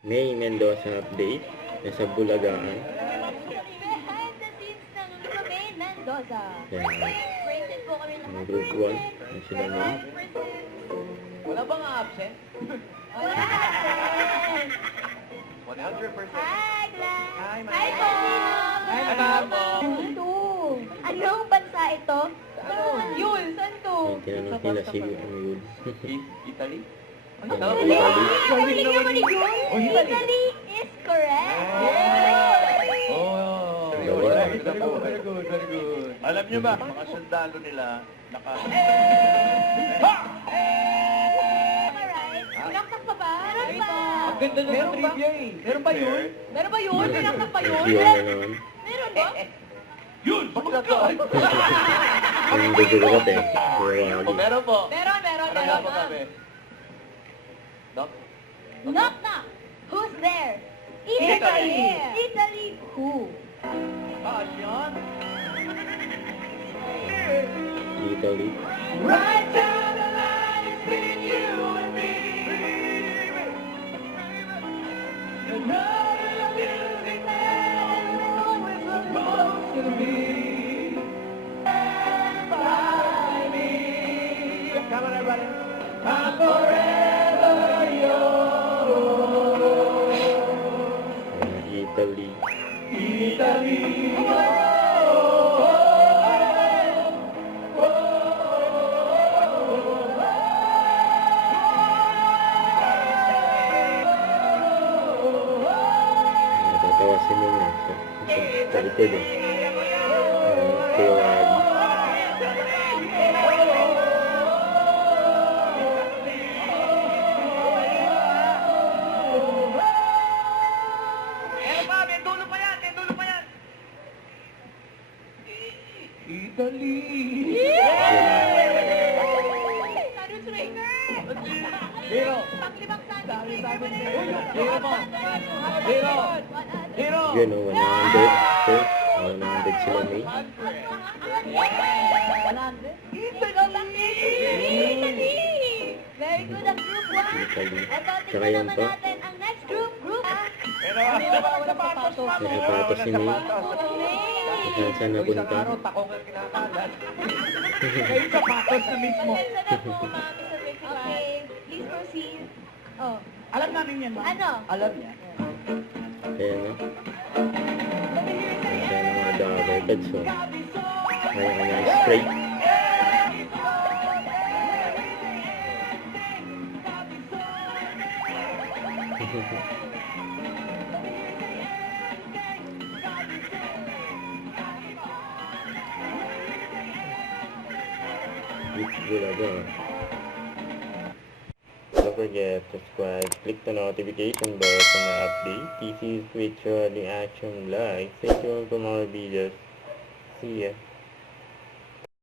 May Mendoza update sa Bulagaan. Behind the scenes ng May Mendoza. Yan. Rated po kami ng Ang group 1. Yan sila May. Wala bang absent? Wala. 100%. Hi, Glenn. Hi, ma'am. Hi, Paulino. Hi, ma'am. Ito. Anong bansa ito? Yun, saan to? Yan, tinanong nila si ano yun. Italy? Yan, Italy. Italy. Galing naman ni Yun. Oh, Italy. Italy is correct. Oh, Very good. good. Very good, very good. Alam niyo ba, mga sundalo nila, Alright. Pinaktak pa ba? Meron pa. Ang ganda na ng trivia eh. Meron ba yun? Meron ba yun? Pinaktak pa yun? Review na naman. Meron ba? yun! Sumagot! Ang gugulat eh. Wala Oh, meron po. Meron. Ano nga po sabi? Doc? Knock knock. Who's there? Italy. Italy who? Taas yan. Italy. Right down the line between you and me. You know the music now is supposed to be. By me. Come on, everybody. I'm forever yours. Italy. Italy. Natatawa si Ming sa likod eh. Kuya Wally. Italy. Carlos Ranger! Hero. Panglimang sandwich Sabi, finger sabi. mo na Hero mo. Hero. Hero. Yun o, 100. So, 100 sila May. 100. Italy! Very good ang group 1. Italy. Ito, Tsaka tingnan yan naman to. natin ang next group. Pero, May sapatos si May. Saan saan napunta? Takong ang kinakalat. Kayo sapatos na mismo. Pasensya na po, Mami, sa festival. Okay, please proceed. Oh. Alam namin yan, ma'am. Ano? Alam niya. Ayan o. Ayan ang mga double beds o. Kanya-kanyang straight. Bulaga. Don't forget to subscribe, click the notification bell for my update. This is Ritual Action Live. Stay tuned for more videos. See ya.